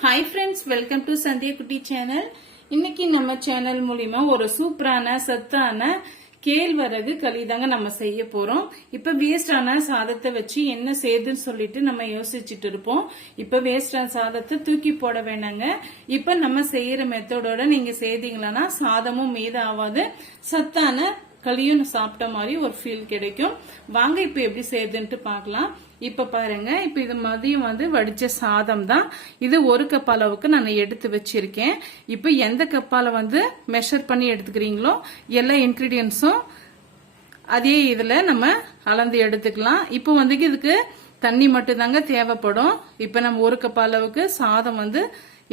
Hi friends, welcome to Sandhya Kutti channel. இன்னைக்கு நம்ம channel மூலமா ஒரு சூப்பரான சத்தான கேழ்வரகு களி தாங்க நம்ம செய்ய போறோம். இப்ப வேஸ்டான சாதத்தை வச்சு என்ன செய்யுதுன்னு சொல்லிட்டு நம்ம யோசிச்சுட்டு இருப்போம். இப்ப வேஸ்டான சாதத்தை தூக்கி போட வேணாங்க. இப்ப நம்ம செய்யற மெத்தடோட நீங்க செய்தீங்களா சாதமும் மீது ஆகாது, சத்தான களியும் சாப்பிட்ட மாதிரி ஒரு ஃபீல் கிடைக்கும். வாங்க இப்ப எப்படி செய்யுதுன்ட்டு பார்க்கலாம். இப்ப பாருங்க, இப்ப இது மதியம் வடிச்ச சாதம் தான். இது 1 கப் அளவுக்கு நான் எடுத்து வச்சிருக்கேன். இப்ப எந்த கப்பால மெஷர் பண்ணி எடுத்துக்கிறீங்களோ எல்லா இன்கிரீடியன்ஸும் அதே இதுல நம்ம அளந்து எடுத்துக்கலாம். இப்போ இதுக்கு தண்ணி மட்டும் தாங்க தேவைப்படும். இப்ப நம்ம 1 கப் அளவுக்கு சாதம்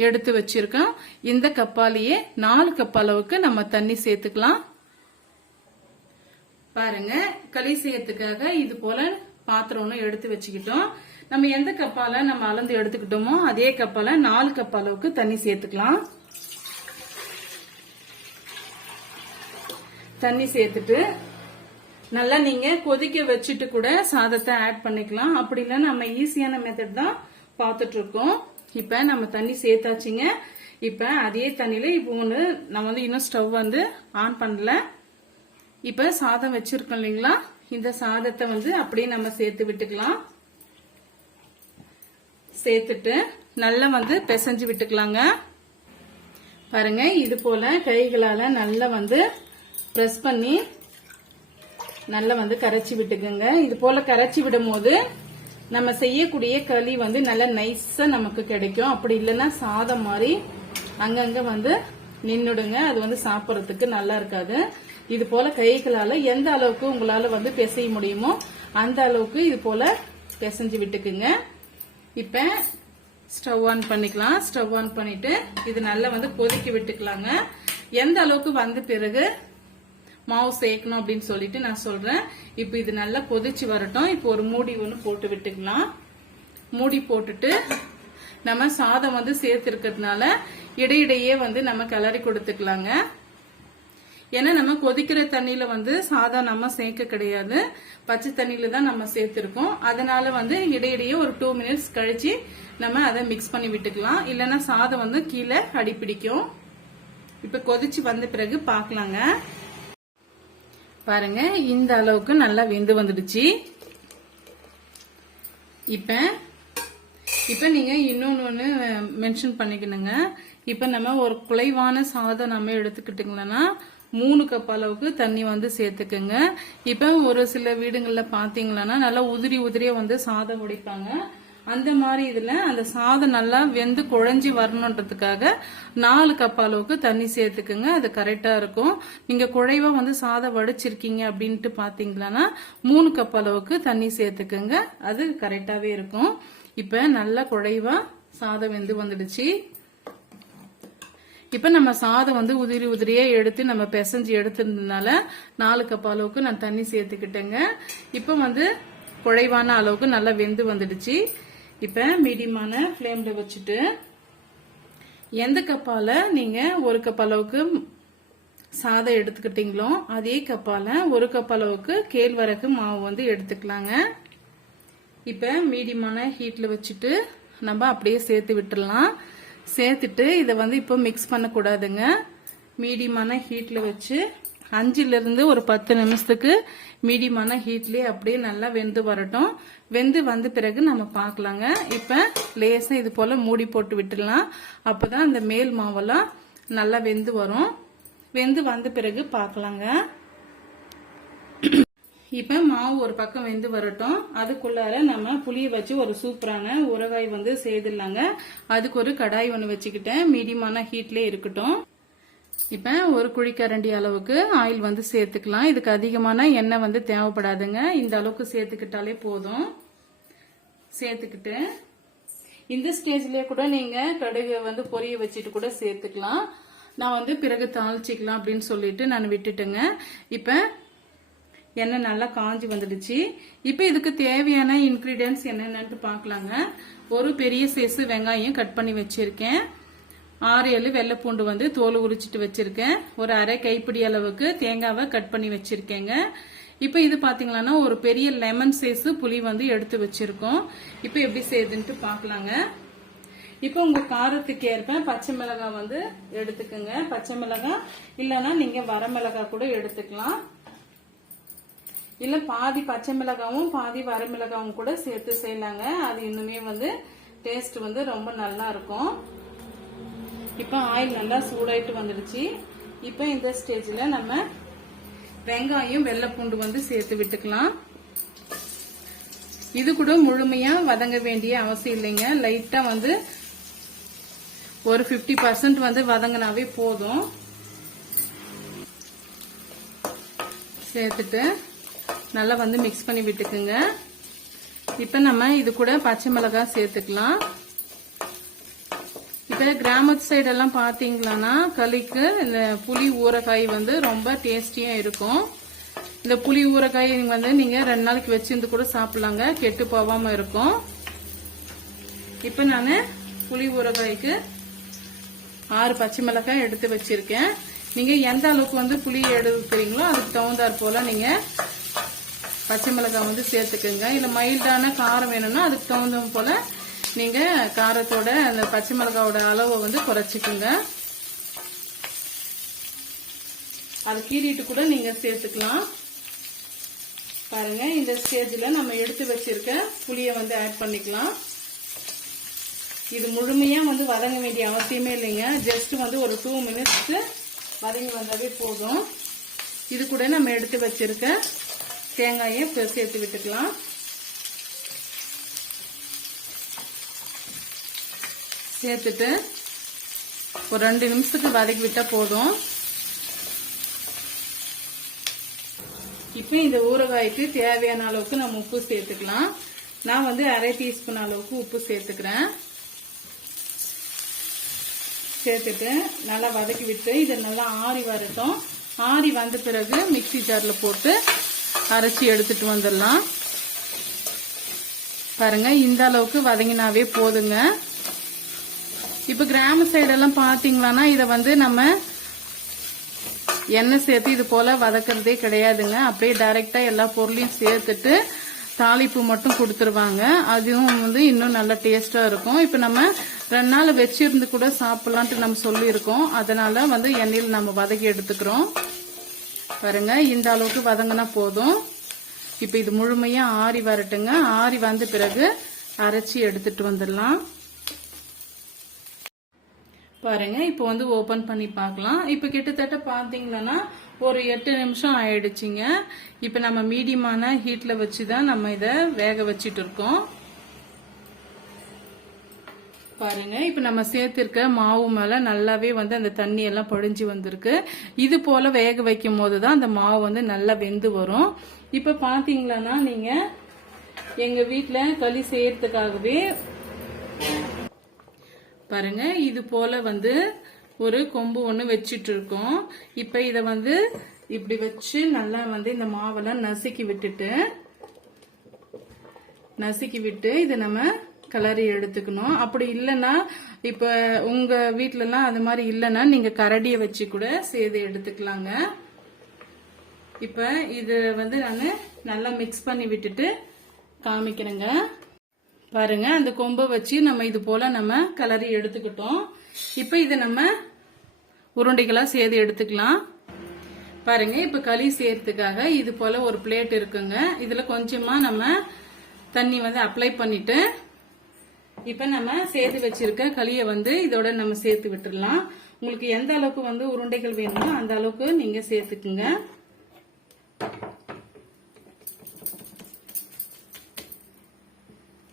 எடுத்து வச்சிருக்கோம். இந்த கப்பாலேயே 4 கப் அளவுக்கு நம்ம தண்ணி சேர்த்துக்கலாம். பாருங்க, களி செய்யறதுக்காக இது போல பாத்திரம் எடுத்து வச்சுக்கிட்டோம். நம்ம எந்த கப்பால நம்ம அளந்து எடுத்துக்கிட்டோமோ அதே கப்பால 4 கப் அளவுக்கு தண்ணி சேர்த்துக்கலாம். தண்ணி சேர்த்துட்டு நல்லா நீங்க கொதிக்க வச்சுட்டு கூட சாதத்தை ஆட் பண்ணிக்கலாம். அப்படி இல்ல நம்ம ஈஸியான மெத்தட் தான் பாத்துட்டு இருக்கோம். இப்ப நம்ம தண்ணி சேர்த்தாச்சுங்க. இப்ப அதே தண்ணியில இப்போ நம்ம இன்னும் ஸ்டவ் ஆன் பண்ணல. இப்ப சாதம் வச்சிருக்கோம் இல்லைங்களா, இந்த சாதத்தை அப்படியே நம்ம சேர்த்து விட்டுக்கலாம். சேர்த்துட்டு நல்லா பிசைஞ்சு விட்டுக்கலாங்க. பாருங்க, இது போல கைகளால நல்லா பிரஸ் பண்ணி நல்லா கரைச்சி விட்டுக்குங்க. இது போல கரைச்சி விடும் போது நம்ம செய்யக்கூடிய களி நல்லா நைஸா நமக்கு கிடைக்கும். அப்படி இல்லைன்னா சாதம் மாதிரி அங்கங்க நின்னுடுங்க. அது சாப்பிடறதுக்கு நல்லா இருக்காது. இது போல கைகளால எந்த அளவுக்கு உங்களால பிசைய முடியுமோ அந்த அளவுக்கு இது போல பிசைஞ்சு விட்டுக்குங்க. இப்ப ஸ்டவ் ஆன் பண்ணிக்கலாம். ஸ்டவ் ஆன் பண்ணிட்டு இது நல்லா கொதிக்க விட்டுக்கலாங்க. எந்த அளவுக்கு பிறகு மாவு சேர்க்கணும் அப்படின்னு சொல்லிட்டு நான் சொல்றேன். இப்ப இது நல்லா கொதிச்சு வரட்டும். இப்போ ஒரு மூடி போட்டு விட்டுக்கலாம். மூடி போட்டுட்டு நம்ம சாதம் சேர்த்து இருக்கிறதுனால இடையிடையே நம்ம கிளறி கொடுத்துக்கலாங்க. ஏன்னா நம்ம கொதிக்கிற தண்ணியில சாதம் நம்ம சேர்க்க கிடையாது, பச்சை தண்ணியில தான் நம்ம சேர்த்திருக்கோம். அதனால இடையிடையே ஒரு 2 மினிட்ஸ் கழிச்சு நம்ம அதை மிக்ஸ் பண்ணி விட்டுக்கலாம். இல்லைன்னா சாதம் கீழே அடிப்பிடிக்கும். இப்ப கொதிச்சு வந்த பிறகு பாக்கலாங்க. பாருங்க, இந்த அளவுக்கு நல்லா வெந்து வந்துடுச்சு. இப்ப நீங்க இன்னொன்னு மென்ஷன் பண்ணிக்கணுங்க. இப்ப நம்ம ஒரு குலைவான சாதம் நம்ம எடுத்துக்கிட்டீங்கன்னா 3 கப் அளவுக்கு தண்ணி சேர்த்துக்குங்க. இப்ப ஒரு சில வீடுகள்ல பாத்தீங்கன்னா நல்லா உதிரி உதிரியா சாதம் வடிப்பாங்க. அந்த மாதிரி இதுல அந்த சாதம் நல்லா வெந்து குழஞ்சி வரணுன்றதுக்காக 4 கப் அளவுக்கு தண்ணி சேர்த்துக்குங்க. அது கரெக்டா இருக்கும். நீங்க குழைவா சாதம் வடிச்சிருக்கீங்க அப்படின்ட்டு பாத்தீங்கன்னா 3 கப் அளவுக்கு தண்ணி சேர்த்துக்குங்க. அது கரெக்டாவே இருக்கும். இப்ப நல்லா குழைவா சாதம் வெந்து வந்துடுச்சு. இப்ப நம்ம சாதம் உதிரி உதிரியா எடுத்து நம்ம பிசைஞ்சு எடுத்திருந்ததுனால 4 கப் அளவுக்கு நான் தண்ணி சேர்த்துக்கிட்டேங்க. இப்ப குழைவான அளவுக்கு நல்லா வெந்து வந்துடுச்சு. இப்ப மீடியமான ஃப்ளேம்ல வச்சுட்டு எந்த கப்பால நீங்க 1 கப் அளவுக்கு சாதம் எடுத்துக்கிட்டீங்களோ அதே கப்பால 1 கப் அளவுக்கு கேழ்வரகு மாவு எடுத்துக்கலாங்க. இப்ப மீடியமான ஹீட்ல வச்சுட்டு நம்ம அப்படியே சேர்த்து விட்டுடலாம். சேர்த்துட்டு இதை இப்போ மிக்ஸ் பண்ணக்கூடாதுங்க. மீடியமான ஹீட்ல வச்சு 5ல இருந்து ஒரு 10 நிமிஷத்துக்கு மீடியமான ஹீட்லயே அப்படியே நல்லா வெந்து வரட்டும். வெந்து வந்த பிறகு நம்ம பார்க்கலாங்க. இப்ப லேசா இது போல மூடி போட்டு விட்டுடலாம். அப்பதான் அந்த மேல் மாவெல்லாம் நல்லா வெந்து வரும். வெந்து வந்த பிறகு பார்க்கலாங்க. இப்ப மாவு ஒரு பக்கம் வெந்து வரட்டும். அதுக்குள்ளார நம்ம புளிய வச்சு ஒரு சூப்பரான ஊறுகாய் செய்திடலாங்க. அதுக்கு ஒரு கடாய் வச்சுக்கிட்டேன். மீடியமான ஹீட்லயே இருக்கட்டும். இப்ப ஒரு குழிக்கரண்டி அளவுக்கு ஆயில் சேர்த்துக்கலாம். இதுக்கு அதிகமான எண்ணெய் தேவைப்படாதுங்க. இந்த அளவுக்கு சேர்த்துக்கிட்டாலே போதும். சேர்த்துக்கிட்டு இந்த ஸ்டேஜ்லயே கூட நீங்க கடுகு பொரிய வச்சுட்டு கூட சேர்த்துக்கலாம். நான் பிறகு தாளிச்சிக்கலாம் அப்படின்னு சொல்லிட்டு நான் விட்டுட்டேங்க. இப்ப எண்ணெய் நல்லா காஞ்சி வந்துடுச்சு. இப்ப இதுக்கு தேவையான இன்கிரீடியன்ஸ் என்னென்னு பாக்கலாங்க. ஒரு பெரிய சைஸ் வெங்காயம் கட் பண்ணி வச்சிருக்கேன். 6-7 வெள்ளை பூண்டு தோல் உரிச்சிட்டு வச்சிருக்கேன். ஒரு அரை கைப்பிடி அளவுக்கு தேங்காவை கட் பண்ணி வச்சிருக்கேங்க. இப்ப இது பாத்தீங்கன்னா ஒரு பெரிய லெமன் சைஸ் புளி எடுத்து வச்சிருக்கோம். இப்ப எப்படி செய்யுதுன்ட்டு பாக்கலாங்க. இப்போ உங்க காரத்துக்கு ஏற்ப பச்சை மிளகாய் வந்து எடுத்துக்கோங்க. பச்சை மிளகாய் இல்லைன்னா நீங்க வரமிளகாய் கூட எடுத்துக்கலாம். இல்ல பாதி பச்சை மிளகாவும் பாதி வரமிளகாவும் கூட சேர்த்து செய்யலாங்க. அது இன்னுமே வந்து டேஸ்ட் வந்து ரொம்ப நல்லா இருக்கும். இப்போ ஆயில் நல்லா சூடாயிட்டு வந்துடுச்சு. இப்போ இந்த ஸ்டேஜ்ல நம்ம வெங்காயம் வெள்ளை பூண்டு வந்து சேர்த்து விட்டுக்கலாம். இது கூட முழுமையா வதங்க வேண்டிய அவசியம் இல்லைங்க. லைட்டா வந்து ஒரு 50% வந்து வதங்கினாவே போதும். சேர்த்துட்டு நல்லா வந்து மிக்ஸ் பண்ணி விட்டுக்குங்க. இப்ப நம்ம இது கூட பச்சை மிளகாய் சேர்த்துக்கலாம். இப்ப கிராமத்து சைடு எல்லாம் பாத்தீங்களான்னா களிக்கு இந்த புளி ஊறுகாய் வந்து ரொம்ப டேஸ்டியா இருக்கும். இந்த புளி ஊறுகாய் வந்து நீங்க 2 நாளைக்கு வச்சிருந்து கூட சாப்பிடலாங்க, கெட்டு போகாம இருக்கும். இப்ப நானு புளி ஊறுகாய்க்கு 6 பச்சை மிளகாய் எடுத்து வச்சிருக்கேன். நீங்க எந்த அளவுக்கு வந்து புளி எடுக்கிறீங்களோ அதுக்கு தகுந்தாற் போல நீங்க பச்சை மிளகாய் வந்து சேர்த்துக்குங்க. இல்ல மைல்டான காரம் வேணும்னா அதுக்கு தகுந்த போல நீங்க காரத்தோட அந்த பச்சை மிளகாவோட அளவை வந்து குறைச்சிக்குங்க. அது கீறிட்டு கூட நீங்க சேர்த்துக்கலாம். பாருங்க இந்த ஸ்டேஜ்ல நம்ம எடுத்து வச்சிருக்க புளிய வந்து ஆட் பண்ணிக்கலாம். இது முழுமையா வந்து வதங்க வேண்டிய அவசியமே இல்லைங்க. ஜஸ்ட் வந்து ஒரு 2 மினிட்ஸ்க்கு வதங்கி வந்தாவே போதும். இது கூட நம்ம எடுத்து வச்சிருக்க தேங்காயை சேர்த்து விட்டுக்கலாம். சேர்த்துட்டு ஒரு 2 நிமிஷத்துக்கு வதக்கி விட்டா போதும். இப்போ இந்த ஊறுகாய்க்கு தேவையான அளவுக்கு நம்ம உப்பு சேர்த்துக்கலாம். நான் வந்து 1/2 டீஸ்பூன் அளவுக்கு உப்பு சேர்த்துக்கிறேன். சேர்த்துட்டு நல்லா வதக்கி விட்டு இதை நல்லா ஆறி வரட்டும். ஆறி வந்த பிறகு மிக்ஸி ஜார்ல போட்டு அரைச்சி எடுத்துட்டு வந்துடலாம். பாருங்க இந்த அளவுக்கு வதங்கினாவே போதுங்க. இப்ப கிராம சைடெல்லாம் பாத்தீங்களான்னா இதை வந்து நம்ம எண்ணெய் சேர்த்து இது போல வதக்கிறதே கிடையாதுங்க. அப்படியே டைரக்டா எல்லா பொருளையும் சேர்த்துட்டு தாளிப்பு மட்டும் கொடுத்துருவாங்க. அதுவும் வந்து இன்னும் நல்ல டேஸ்டா இருக்கும். இப்ப நம்ம 2 நாள் வச்சிருந்து கூட சாப்பிடலான்ட்டு நம்ம சொல்லியிருக்கோம். அதனால வந்து எண்ணெயில் நம்ம வதக்கி எடுத்துக்கிறோம். பாருங்க இந்த அளவுக்கு வதங்கினா போதும். இப்ப இது முழுமையா ஆறி வரட்டுங்க. ஆறி வந்த பிறகு அரைச்சி எடுத்துட்டு வந்துடலாம். பாருங்க இப்ப வந்து ஓபன் பண்ணி பார்க்கலாம். இப்ப கிட்டத்தட்ட பாத்தீங்கன்னா ஒரு 8 நிமிஷம் ஆயிடுச்சுங்க. இப்ப நம்ம மீடியமான ஹீட்ல வச்சுதான் நம்ம இத வேக வச்சிட்டு இருக்கோம். பாருங்க இப்ப நம்ம சேர்த்திருக்க மாவு மேல நல்லாவே வந்து அந்த தண்ணி எல்லாம் படிஞ்சு வந்திருக்கு. இது போல வேக வைக்கும் போதுதான் அந்த மாவு வந்து நல்லா வெந்து வரும். இப்ப பாத்தீங்களா நீங்க எங்க வீட்டுல களி செய்யறதுக்காகவே பாருங்க இது போல வந்து ஒரு கொம்பு ஒண்ணு வச்சிட்டு இருக்கோம். இப்ப இத வந்து இப்படி வச்சு நல்லா வந்து இந்த மாவெல்லாம் நசுக்கி விட்டு இத நம்ம கிளறி எடுத்துக்கணும். அப்படி இல்லைன்னா இப்ப உங்க வீட்டுல எல்லாம் அது மாதிரி இல்லைன்னா நீங்க கரடியை வச்சு கூட சேர்த்து எடுத்துக்கலாங்க. இப்ப இது வந்து நான் நல்லா மிக்ஸ் பண்ணி விட்டுட்டு காமிக்கிறேங்க. பாருங்க அந்த கொம்பை வச்சு நம்ம இது போல நம்ம கிளறி எடுத்துக்கிட்டோம். இப்ப இதை நம்ம உருண்டைகளா சேர்த்து எடுத்துக்கலாம். பாருங்க இப்ப களி செய்யறதுக்காக இது போல ஒரு பிளேட் இருக்குங்க. இதுல கொஞ்சமா நம்ம தண்ணி வந்து அப்ளை பண்ணிட்டு இப்ப நம்ம சேர்த்து வச்சிருக்க களியை வந்து இதோட நம்ம சேர்த்து விட்டுடலாம். உங்களுக்கு எந்த அளவுக்கு வந்து உருண்டைகள் வேணுமோ அந்த அளவுக்கு நீங்க சேர்த்துக்குங்க.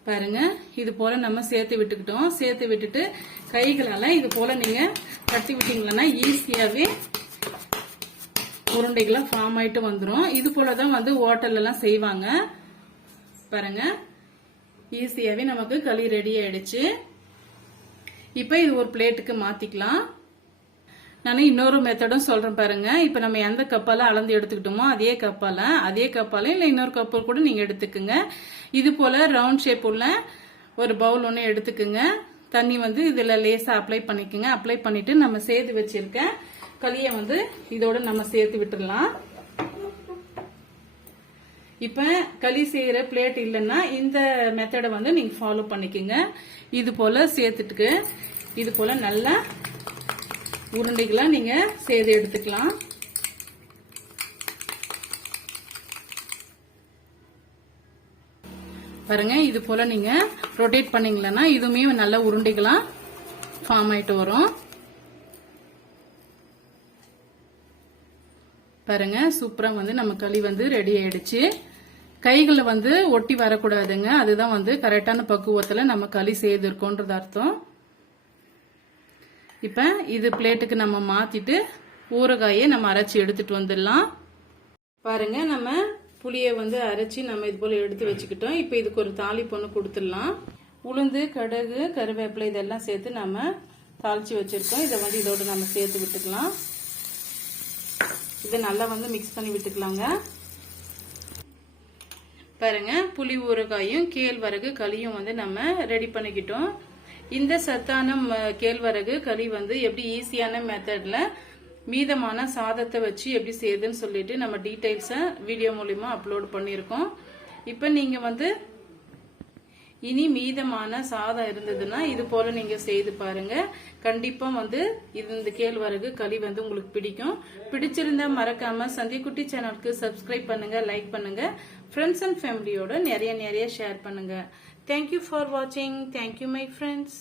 பாருங்க இது போல நம்ம சேர்த்து விட்டுக்கிட்டோம். சேர்த்து விட்டுட்டு கைகளால இது போல நீங்க தட்டி விட்டீங்கன்னா ஈஸியாவே உருண்டைகளா ஃபார்ம் ஆயிட்டு வந்துடும். இது போலதான் வந்து ஹோட்டல்ல எல்லாம் செய்வாங்க. பாருங்க ஈஸியாவே நமக்கு களி ரெடி ஆயிடுச்சு. இப்ப இது ஒரு பிளேட்டுக்கு மாத்திக்கலாம். நான் இன்னொரு மெத்தடும் சொல்றேன் பாருங்க. இப்ப நம்ம எந்த கப்பால அளந்து எடுத்துக்கிட்டோமோ அதே கப்பால இல்ல இன்னொரு கப்பு கூட நீங்க எடுத்துக்குங்க. இது போல ரவுண்ட் ஷேப் உள்ள ஒரு பவுல் ஒண்ணு எடுத்துக்குங்க. தண்ணி வந்து இதுல லேசா அப்ளை பண்ணிக்கோங்க. அப்ளை பண்ணிட்டு நம்ம சேர்த்து வச்சிருக்க களியை வந்து இதோட நம்ம சேர்த்து விட்டுடலாம். இப்ப களி செய்யற பிளேட் இல்லைன்னா இந்த மெத்தடை வந்து நீங்க ஃபாலோ பண்ணிக்கோங்க. இது போல சேர்த்துட்டு இது போல நல்லா உருண்டைகளா நீங்க செய்து எடுத்துக்கலாம். பாருங்க இது போல நீங்க ரொட்டேட் பண்ணீங்கன்னா இதுவுமே நல்ல உருண்டைகளா ஃபார்ம் ஆயிட்டு வரும். பாருங்க சூப்பரா வந்து நம்ம களி வந்து ரெடி ஆயிடுச்சு. கைகளை வந்து ஒட்டி வரக்கூடாதுங்க. அதுதான் வந்து கரெக்டான பக்குவத்துல நம்ம களி செய்திருக்கோன்றது அர்த்தம். இப்ப இது பிளேட்டுக்கு நம்ம மாத்திட்டு ஊறுகாயை நம்ம அரைச்சி எடுத்துட்டு வந்துடலாம். பாருங்க நம்ம புளியை வந்து அரைச்சி நம்ம இது போல எடுத்து வச்சுக்கிட்டோம். இப்ப இதுக்கு ஒரு தாளிப்பு ஒன்று கொடுத்துடலாம். உளுந்து, கடுகு, கருவேப்பிலை இதெல்லாம் சேர்த்து நம்ம தாளிச்சு வச்சிருக்கோம். இதை வந்து இதோட நம்ம சேர்த்து விட்டுக்கலாம். இதை நல்லா வந்து மிக்ஸ் பண்ணி விட்டுக்கலாங்க. பாருங்க புளி ஊறுகாயும் கேழ்வரகு களியும் வந்து நம்ம ரெடி பண்ணிக்கிட்டோம். இந்த சத்தான கேழ்வரகு களி வந்து எப்படி ஈஸியான மெத்தட்ல மீதமான சாதத்தை வச்சு எப்படி செய்யுதுன்னு சொல்லிட்டு நம்ம டீடைல்ஸை வீடியோ மூலியமா அப்லோட் பண்ணியிருக்கோம். இப்ப நீங்க வந்து இனி மீதமான சாதம் இருந்ததுன்னா இது போல நீங்க செய்து பாருங்க. கண்டிப்பா வந்து இந்த கேழ்வரகு களி வந்து உங்களுக்கு பிடிக்கும். பிடிச்சிருந்தா மறக்காம சந்திக்குட்டி சேனலுக்கு சப்ஸ்கிரைப் பண்ணுங்க, லைக் பண்ணுங்க, ஃப்ரெண்ட்ஸ் அண்ட் ஃபேமிலியோட நிறைய ஷேர் பண்ணுங்க. தேங்க்யூ ஃபார் வாட்சிங். Thank you my friends.